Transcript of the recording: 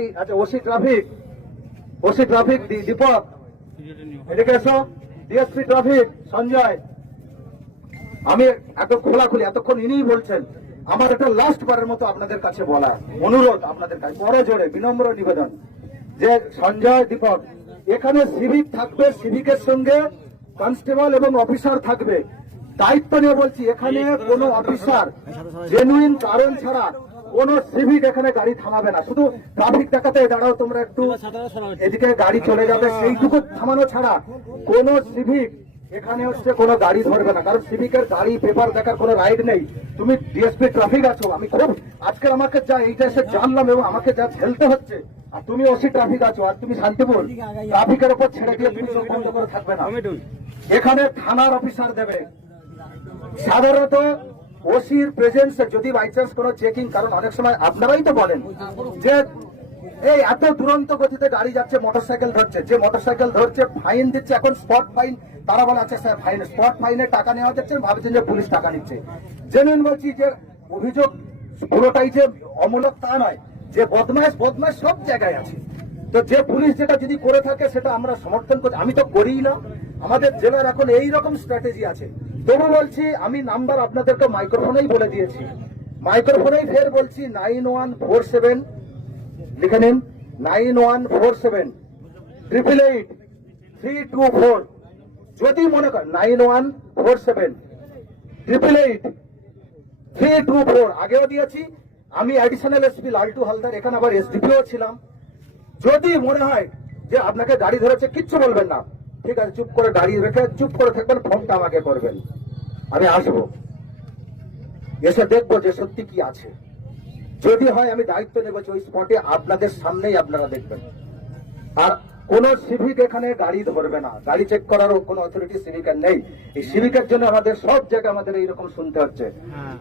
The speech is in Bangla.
ট্রাফিক আচ্ছা OC traffic OC traffic Dipak এদিকে এসো ডিএসপি ট্রাফিক সঞ্জয় আমি এত খোলাখুলি এতক্ষণ ইনিই বলছেন আমার একটা লাস্ট বারের মতো আপনাদের কাছে বলা অনুরোধ আপনাদের কাছে বড় জোরে বিনম্র নিবেদন যে সঞ্জয় দীপক এখানে সিভিক থাকবে সিভিকের সঙ্গে কনস্টেবল এবং অফিসার থাকবে দায়িত্ব নিয়ে বলছি এখানে কোনো অফিসার জেনুইন কারণ ছাড়া কোন সিভিক এখানে গাড়ি থামাবে না শুধু ট্রাফিক দেখাতে দাঁড়াও তোমরা একটু এদিকে গাড়ি চলে যাবে হ্যাঁ। সেইটুকু থামানো ছাড়া কোন সিভিক এখানে হচ্ছে কোনো গাড়ি ধরবে না কারণ সিভিকের গাড়ি পেপার দেখার কোনো রাইড নেই তুমি ডিএসপি ট্রাফিক আছো আমি খুব আজকে আমাকে যা এইটা এসে জানলাম এবং আমাকে যা ঝেলতে হচ্ছে আর তুমি ওসি ট্রাফিক আছো আর তুমি শান্তিপুর ট্রাফিকের উপর ছেড়ে দিয়ে তুমি বন্ধ করে থাকবে না এখানে থানার অফিসার দেবে সাধারণত ওসির প্রেজেন্সে যদি বাই চান্স কোনো চেকিং কারণ অনেক সময় আপনারাই তো বলেন যে এই এত দুরন্ত গতিতে গাড়ি যাচ্ছে মোটর সাইকেল ধরছে যে মোটর সাইকেল ধরছে ফাইন দিচ্ছে এখন স্পট ফাইন তারা বলে আছে আচ্ছা স্যার ফাইন স্পট ফাইনে টাকা নেওয়া যাচ্ছে ভাবছেন যে পুলিশ টাকা নিচ্ছে জেনুইন বলছি যে অভিযোগ পুরোটাই যে অমূলক তা নয় যে বদমাইশ বদমাইশ সব জায়গায় আছে তো যে পুলিশ যেটা যদি করে থাকে সেটা আমরা সমর্থন করি আমি তো করি না আমাদের জেলার এখন এই রকম স্ট্র্যাটেজি আছে তবু বলছি আমি নাম্বার আপনাদেরকে মাইক্রোফোনেই বলে দিয়েছি মাইক্রোফোনেই ফের বলছি নাইন ওয়ান ফোর সেভেন লিখে নিন nine one four seven triple eight three two four যদি মনে করেন nine one four seven triple eight three two four আগেও দিয়েছি আমি অ্যাডিশনাল এসপি লালটু হালদার এখানে আবার এসডিপিও ছিলাম যদি মনে হয় যে আপনাকে গাড়ি ধরেছে কিচ্ছু বলবেন না ঠিক আছে চুপ করে দাঁড়িয়ে রেখে চুপ করে থাকবেন ফোনটা আমাকে করবেন আমি আসব এসে দেখবো যে সত্যি কি আছে যদি হয় আমি দায়িত্ব নেব ওই স্পটে আপনাদের সামনেই আপনারা দেখবেন আর কোন সিভিক এখানে গাড়ি ধরবে না গাড়ি চেক করারও কোনো অথরিটি সিভিকের নেই এই সিভিকের জন্য আমাদের সব জায়গায় আমাদের এইরকম শুনতে হচ্ছে হ্যাঁ।